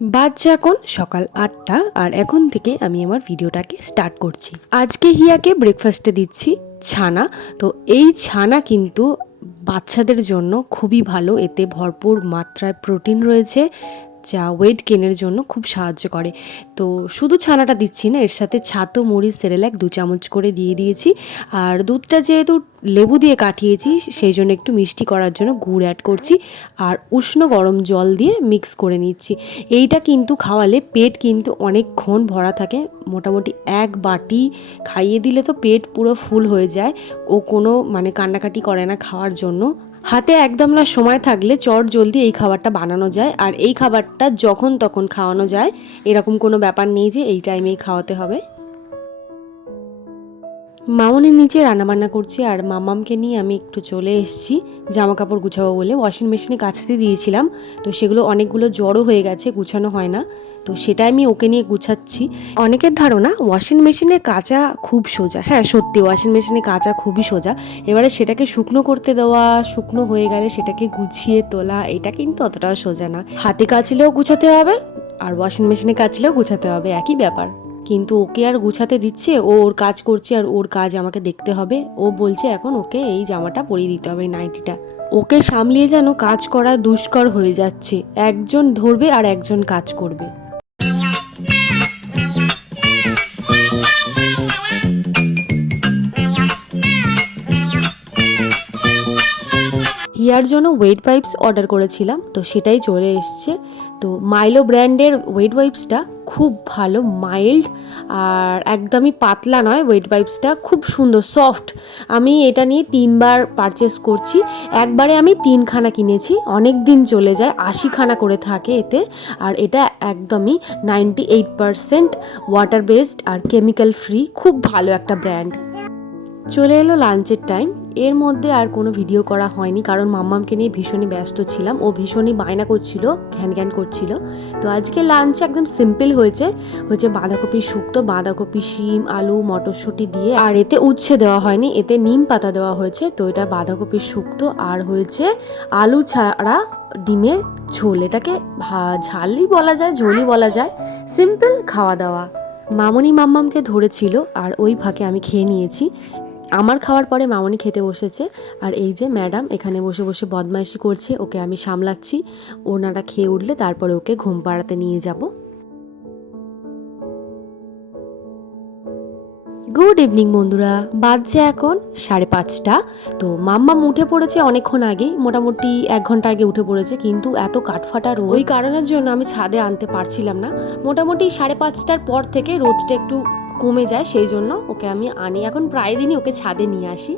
বাজছে এখন সকাল আটটা, আর এখন থেকে আমি আমার ভিডিওটাকে স্টার্ট করছি। আজকে হিয়াকে ব্রেকফাস্টে দিচ্ছি ছানা। তো এই ছানা কিন্তু বাচ্চাদের জন্য খুবই ভালো, এতে ভরপুর মাত্রায় প্রোটিন রয়েছে। যা ওয়েট গেনের জন্য খুব সাহায্য করে। তো শুধু ছানাটা দিচ্ছি না, এর সাথে ছাতো, মুড়ি, সেরেলাক দু চামচ করে দিয়ে দিয়েছি। আর দুধটা যেহেতু লেবু দিয়ে কাটিয়েছি, সেই জন্য একটু মিষ্টি করার জন্য গুড় অ্যাড করছি। আর উষ্ণ গরম জল দিয়ে মিক্স করে নিচ্ছি। এইটা কিন্তু খাওয়ালে পেট কিন্তু অনেকক্ষণ ভরা থাকে। মোটামুটি এক বাটি খাইয়ে দিলে তো পেট পুরো ফুল হয়ে যায়। ও কোনো মানে কান্নাকাটি করে না খাওয়ার জন্য। হাতে একদম না সময় থাকলে চট জলদি এই খাবারটা বানানো যায়, আর এই খাবারটা যখন তখন খাওয়ানো যায়, এরকম কোনো ব্যাপার নেই যে এই টাইমেই খাওয়াতে হবে। মামনের নিচে রান্নাবান্না করছি আর মামামকে নিয়ে আমি একটু চলে এসেছি। জামা কাপড় গুছাবো বলে ওয়াশিং মেশিনে কাচতে দিয়েছিলাম। তো সেগুলো অনেকগুলো জড়ো হয়ে গেছে, গুছানো হয় না। তো সেটা আমি ওকে নিয়ে গুছাচ্ছি। অনেকের ধারণা ওয়াশিং মেশিনে কাচা খুব সোজা। হ্যাঁ সত্যি ওয়াশিং মেশিনে কাচা খুবই সোজা। এবারে সেটাকে শুকনো করতে দেওয়া, শুকনো হয়ে গেলে সেটাকে গুছিয়ে তোলা, এটা কিন্তু অতটাও সোজা না। হাতে কাচলেও গুছাতে হবে আর ওয়াশিং মেশিনে কাচলেও গুছাতে হবে, একই ব্যাপার। কিন্তু ওকে আর গুছাতে দিচ্ছে, ও ওর কাজ করছে আর ওর কাজ আমাকে দেখতে হবে। ও বলছে এখন ওকে এই জামাটা পরিয়ে দিতে হবে, নাইটিটা। ওকে সামলিয়ে যেন কাজ করা দুষ্কর হয়ে যাচ্ছে, একজন ধরবে আর একজন কাজ করবে। হিয়ার জন্য ওয়েট পাইপস অর্ডার করেছিলাম, তো সেটাই চলে এসছে। তো মাইলো ব্র্যান্ডের ওয়েট ওয়াইপসটা খুব ভালো মাইল্ড আর একদমই পাতলা নয় ওয়েট ওয়াইপসটা খুব সুন্দর সফট আমি এটা নিয়ে তিনবার পারচেস করছি। একবারে আমি তিনখানা কিনেছি অনেক দিন চলে যায়, আশিখানা করে থাকে এতে। আর এটা একদমই ninety eight percent water based আর কেমিক্যাল ফ্রি খুব ভালো একটা ব্র্যান্ড চলে এলো লাঞ্চের টাইম এর মধ্যে আর কোনো ভিডিও করা হয়নি, কারণ মাম্মামকে নিয়ে ভীষণই ব্যস্ত ছিলাম। ও ভীষণই বায়না করছিল ঘ্যান ঘ্যান করছিল। তো আজকে লাঞ্চ একদম সিম্পল হয়েছে, হচ্ছে বাঁধাকপি শুক্তো, বাঁধাকপি শিম, আলু, মটরশুঁটি দিয়ে। আর এতে উচ্ছে দেওয়া হয়নি, এতে নিম পাতা দেওয়া হয়েছে। তো এটা বাঁধাকপি শুক্তো আর হয়েছে আলু ছাড়া ডিমের ঝোল। এটাকে ঝালই বলা যায়, ঝোলই বলা যায়। সিম্পল খাওয়া দাওয়া। মামনি মাম্মামকে ধরেছিল, আর ওই ফাঁকে আমি খেয়ে নিয়েছি। আমার খাওয়ার পরে মামনি খেতে বসেছে, আর এই যে ম্যাডাম এখানে বসে বসে বদমাইশি করছে, ওকে আমি সামলাচ্ছি। ওনারা খেয়ে উঠলে তারপরে ওকে ঘুম পাড়াতে নিয়ে যাব। গুড ইভিনিং বন্ধুরা। বাজছে এখন সাড়ে পাঁচটা। তো মাম্মাম উঠে পড়েছে অনেকক্ষণ আগেই, মোটামুটি এক ঘণ্টা আগে উঠে পড়েছে, কিন্তু এত কাঠফাটা রোদ। ওই কারণের জন্য আমি ছাদে আনতে পারছিলাম না। মোটামুটি সাড়ে পাঁচটার পর থেকে রোদটা একটু কমে যায় সেই জন্য ওকে আমি আনি। এখন প্রায় দিনই ওকে ছাদে নিয়ে আসি।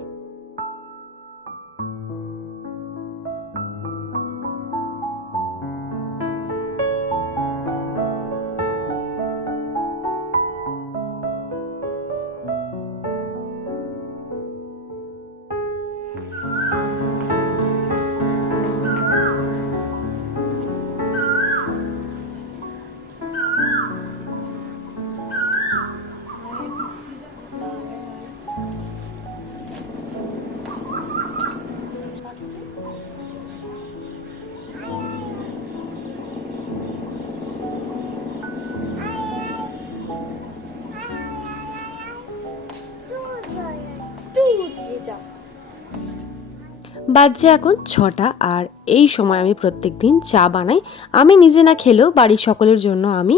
বাজছে এখন ছটা আর এই সময় আমি প্রত্যেক দিন চা বানাই। আমি নিজে না খেলেও বাড়ির সকলের জন্য আমি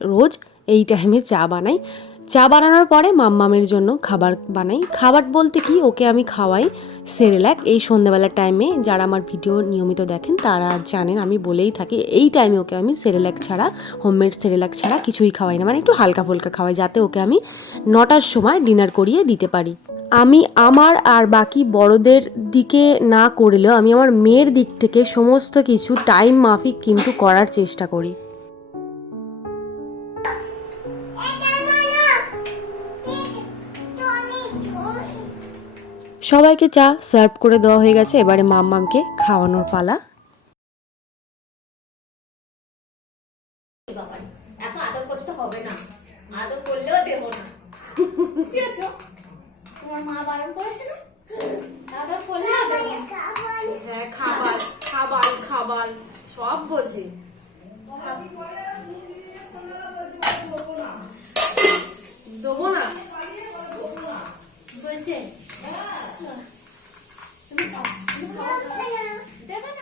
রোজ এই টাইমে চা বানাই। চা বানানোর পরে মাম্মামের জন্য খাবার বানাই। খাবার বলতে কি? ওকে আমি খাওয়াই সেরেল্যাক এই সন্ধ্যেবেলার টাইমে যারা আমার ভিডিও নিয়মিত দেখেন, তারা জানেন আমি বলেই থাকি, এই টাইমে ওকে আমি সেরেল্যাক ছাড়া হোমমেড সেরেল্যাক ছাড়া কিছুই খাওয়াই না। মানে একটু হালকা ফুলকা খাওয়াই, যাতে ওকে আমি নটার সময় ডিনার করিয়ে দিতে পারি। আমি আমার আর বাকি বড়দের দিকে না করলেও আমি আমার মেয়ের দিক থেকে সমস্ত কিছু টাইম মাফিক কিন্তু করার চেষ্টা করি। সবাইকে চা সার্ভ করে দেওয়া হয়ে গেছে, এবারে মাম্মামকে খাওয়ানোর পালা। তোমার মা বারণ করেছে না? দাদা বলে মানে হ্যাঁ খাবার খাবার খাবার সব বোঝে।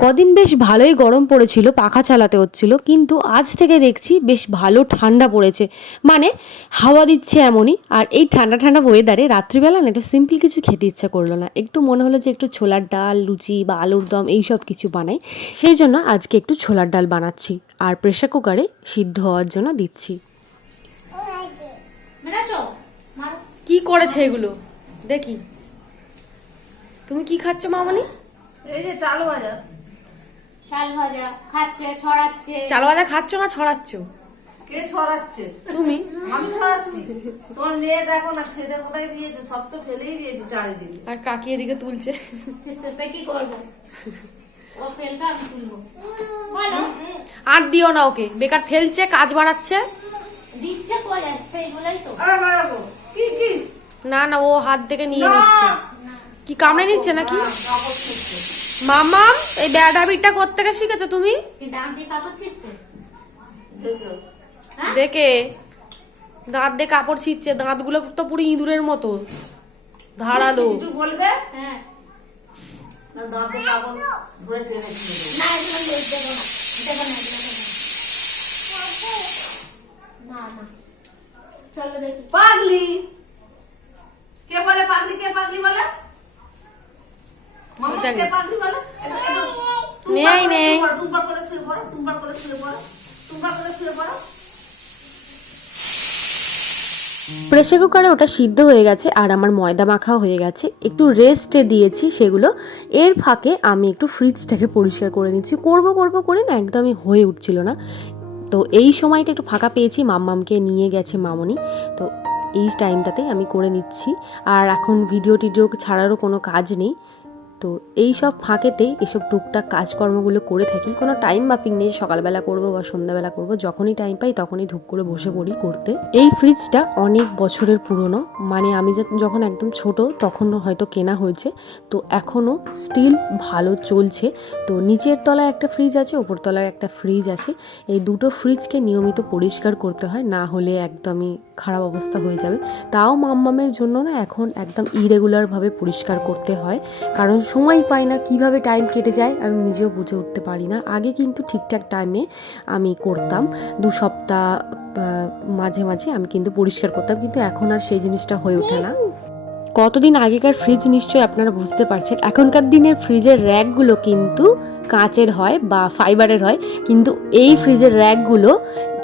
কদিন বেশ ভালোই গরম পড়েছিল, পাখা চালাতে হচ্ছিল, কিন্তু আজ থেকে দেখছি বেশ ভালো ঠান্ডা পড়েছে। মানে হাওয়া দিচ্ছে এমনই, আর এই ঠান্ডা ঠান্ডা ওয়েদারে রাত্রিবেলা না একটু সিম্পল কিছু খেতে ইচ্ছা করল না। একটু মনে হলো যে একটু ছোলার ডাল, লুচি বা আলুর দম এই সব কিছু বানাই। সেই জন্য আজকে একটু ছোলার ডাল বানাচ্ছি, আর প্রেশার কুকারে সিদ্ধ হওয়ার জন্য দিচ্ছি? কি করেছে এগুলো? দেখি। তুমি কি খাচ্ছ মামনি? এই যে চাল ভাজা। চাল ভাজা খাচ্ছে ছড়াচ্ছে। চাল ভাজা খাচ্ছ না ছড়াচ্ছ? কে ছড়াচ্ছে? তুমি। আমি ছড়াচ্ছি। তোর দেখো না খেতে কোথায় দিয়েছে? সব তো ফেলেই দিয়েছে চারিদিকে। আর কাকি এদিকে তুলছে। তা কি করব? ও ফেলবে আমি তুলবো। বলো। আর দিও না ওকে। বেকার ফেলছে কাজ বাড়াচ্ছে। দিচ্ছে কই যাচ্ছে তো। আরে বাড়াবো কি কি? না না ও হাত থেকে নিয়ে নিচ্ছে। কি কামড়ে নিচ্ছে নাকি? মামা, এই ব্যাড হ্যাবিটটা করতে গিয়ে শিখেছো তুমি? দেখো, দাঁত দিয়ে কাপড় ছিঁড়ছে, দাঁতগুলো তো পুরো ইঁদুরের মতো। ধারালো। বলবে কাপড় ধরে টেনে ছিঁড়ে দেবো। না এগুলো লেট দেবো না দেবো না এগুলো দেবো না। না না চলো দেখি পাগলি কে বলে পাগলি কে পাগলি বলে মামা ওটা কে নেই। পাগলি বলে নেই, প্রেসার কুকারে ওটা সিদ্ধ হয়ে গেছে আর আমার ময়দা মাখা হয়ে গেছে। একটু রেস্টে দিয়েছি সেগুলো। এর ফাঁকে আমি একটু ফ্রিজটাকে পরিষ্কার করে নিচ্ছি। করব করব করে না একদমই হয়ে উঠছিল না। তো এই সময়টা একটু ফাঁকা পেয়েছি মাম্মামকে নিয়ে গেছে মামনি। তো এই টাইমটাতেই আমি করে নিচ্ছি। আর এখন ভিডিও টিডিও ছাড়ারও কোনো কাজ নেই। তো এই সব ফাঁকেতেই এসব টুকটাক কাজকর্মগুলো করে থাকি। কোনো টাইম মাপিং নেই, সকালবেলা করব বা সন্ধ্যাবেলা করব, যখনই টাইম পাই তখনই ধূপ করে বসে পড়ি করতে। এই ফ্রিজটা অনেক বছরের পুরনো মানে আমি যখন একদম ছোট তখন হয়তো কেনা হয়েছে, তো এখনও স্টিল ভালো চলছে। তো নিচের তলায় একটা ফ্রিজ আছে, ওপর তলায় একটা ফ্রিজ আছে। এই দুটো ফ্রিজকে নিয়মিত পরিষ্কার করতে হয়, না হলে একদমই খারাপ অবস্থা হয়ে যাবে। তাও মাম্মামের জন্য না, এখন একদম ইরেগুলারভাবে পরিষ্কার করতে হয়। কারণ সময় পাই না কীভাবে টাইম কেটে যায়, আমি নিজেও বুঝে উঠতে পারি না। আগে কিন্তু ঠিকঠাক টাইমে আমি করতাম। দু সপ্তাহ মাঝে মাঝে আমি কিন্তু পরিষ্কার করতাম, কিন্তু এখন আর সেই জিনিসটা হয়ে ওঠে না। কতদিন আগেকার ফ্রিজ নিশ্চয়ই আপনারা বুঝতে পারছেন, এখনকার দিনের ফ্রিজের র্যাকগুলো কিন্তু কাঁচের হয় বা ফাইবারের হয়, কিন্তু এই ফ্রিজের র্যাকগুলো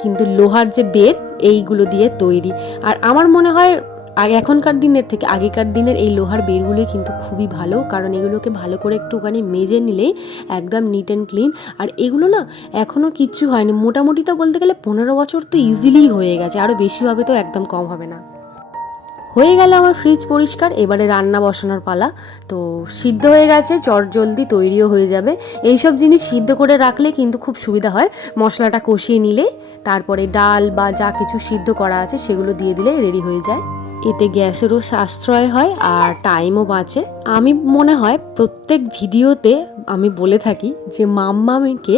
কিন্তু লোহার যে বের, এইগুলো দিয়ে তৈরি। আর আমার মনে হয় আগে এখনকার দিনের থেকে আগেকার দিনের এই লোহার বেরগুলোই কিন্তু খুবই ভালো, কারণ এগুলোকে ভালো করে একটুখানি মেজে নিলেই একদম নিট অ্যান্ড ক্লিন আর এগুলো না এখনও কিচ্ছু হয়নি। মোটামুটি তো বলতে গেলে পনেরো বছর তো ইজিলি হয়ে গেছে আরও বেশি হবে তো একদম কম হবে না। হয়ে গেল আমার ফ্রিজ পরিষ্কার, এবারে রান্না বসানোর পালা। তো সিদ্ধ হয়ে গেছে, চট জলদি তৈরিও হয়ে যাবে। এইসব জিনিস সিদ্ধ করে রাখলে কিন্তু খুব সুবিধা হয়। মশলাটা কষিয়ে নিলে, তারপরে ডাল বা যা কিছু সিদ্ধ করা আছে সেগুলো দিয়ে দিলে রেডি হয়ে যায়। এতে গ্যাসেরও সাশ্রয় হয় আর টাইমও বাঁচে। আমি মনে হয় প্রত্যেক ভিডিওতে আমি বলে থাকি যে মাম্মামিকে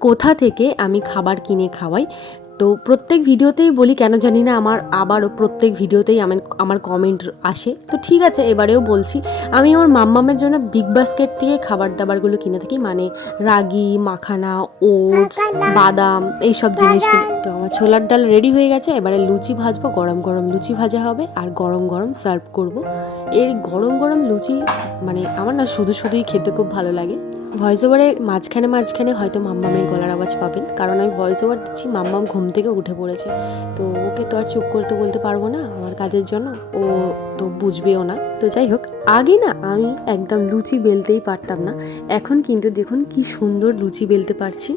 কোথা থেকে আমি খাবার কিনে খাওয়াই। তো প্রত্যেক ভিডিওতেই বলি কেন জানি না, আমার আবারও প্রত্যেক ভিডিওতেই আমার আমার কমেন্ট আসে। তো ঠিক আছে, এবারেও বলছি, আমি আমার মাম্মামের জন্য বিগ বাস্কেট থেকে খাবার দাবারগুলো কিনে থাকি মানে রাগি, মাখানা ওটস বাদাম, এইসব জিনিসগুলো। তো আমার ছোলার ডাল রেডি হয়ে গেছে, এবারে লুচি ভাজবো, গরম গরম লুচি ভাজা হবে, আর গরম গরম সার্ভ করব। এর গরম গরম লুচি মানে আমার না শুধু শুধুই খেতে খুব ভালো লাগে। ভয়েস ওভারের মাঝখানে মাঝখানে হয়তো মাম্মামের গলার আওয়াজ পাবেন। কারণ আমি ভয়েস ওভার দিচ্ছি, মাম্মাম ঘুম থেকে উঠে পড়েছে। তো ওকে তো আর চুপ করতে বলতে পারব না আমার কাজের জন্য। ও তো বুঝবেও না। তো যাই হোক, আগে না আমি একদম লুচি বেলতেই পারতাম না। এখন কিন্তু দেখুন কি সুন্দর লুচি বেলতে পারছি।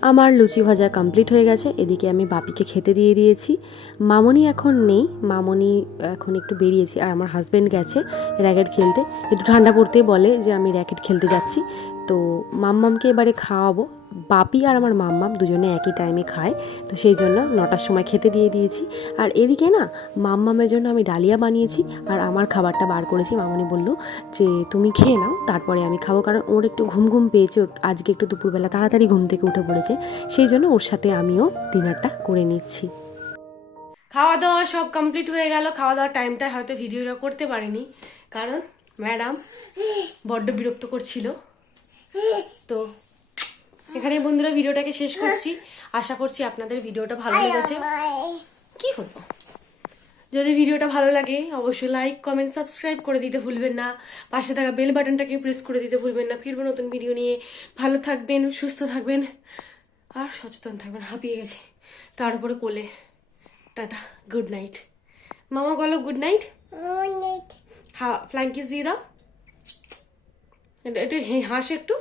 আমার লুচি ভাজা কমপ্লিট হয়ে গেছে। এদিকে আমি বাপিকে খেতে দিয়ে দিয়েছি। মামনি এখন নেই। মামনি এখন একটু বেরিয়েছি। আর আমার হাজব্যান্ড গেছে র্যাকেট খেলতে। একটু ঠান্ডা পড়তেই বলে যে, আমি র্যাকেট খেলতে যাচ্ছি। তো মাম্মামকে এবারে খাওয়াবো। বাপি আর আমার মাম্মাম দুজনে একই টাইমে খায়, তো সেই জন্য নটার সময় খেতে দিয়ে দিয়েছি। আর এদিকে না, মাম্মামের জন্য আমি ডালিয়া বানিয়েছি আর আমার খাবারটা বার করেছি। মামনি বলল যে, তুমি খেয়ে নাও, তারপরে আমি খাব। কারণ ওর একটু ঘুম ঘুম পেয়েছে আজকে একটু দুপুরবেলা তাড়াতাড়ি ঘুম থেকে উঠে পড়েছে। সেই জন্য ওর সাথে আমিও ডিনারটা করে নিচ্ছি। খাওয়া দাওয়া সব কমপ্লিট হয়ে গেল। খাওয়া দাওয়ার টাইমটা হয়তো ভিডিওটা করতে পারিনি। কারণ ম্যাডাম বড্ড বিরক্ত করছিল। তো এখানে বন্ধুরা ভিডিওটাকে শেষ করছি। আশা করছি আপনাদের ভিডিওটা ভালো লেগেছে। কি হলো? যদি ভিডিওটা ভালো লাগে অবশ্যই লাইক কমেন্ট সাবস্ক্রাইব করে দিতে ভুলবেন না। পাশে থাকা বেল বাটনটাকে প্রেস করে দিতে ভুলবেন না। ফিরবো নতুন ভিডিও নিয়ে। ভালো থাকবেন সুস্থ থাকবেন আর সচেতন থাকবেন হাঁপিয়ে গেছে। তার উপরে কোলে টাটা গুড নাইট মামা বলো গুড নাইট হা ফ্ল্যাঙ্কিস দিয়ে দাও। এটা- হাসো একটু?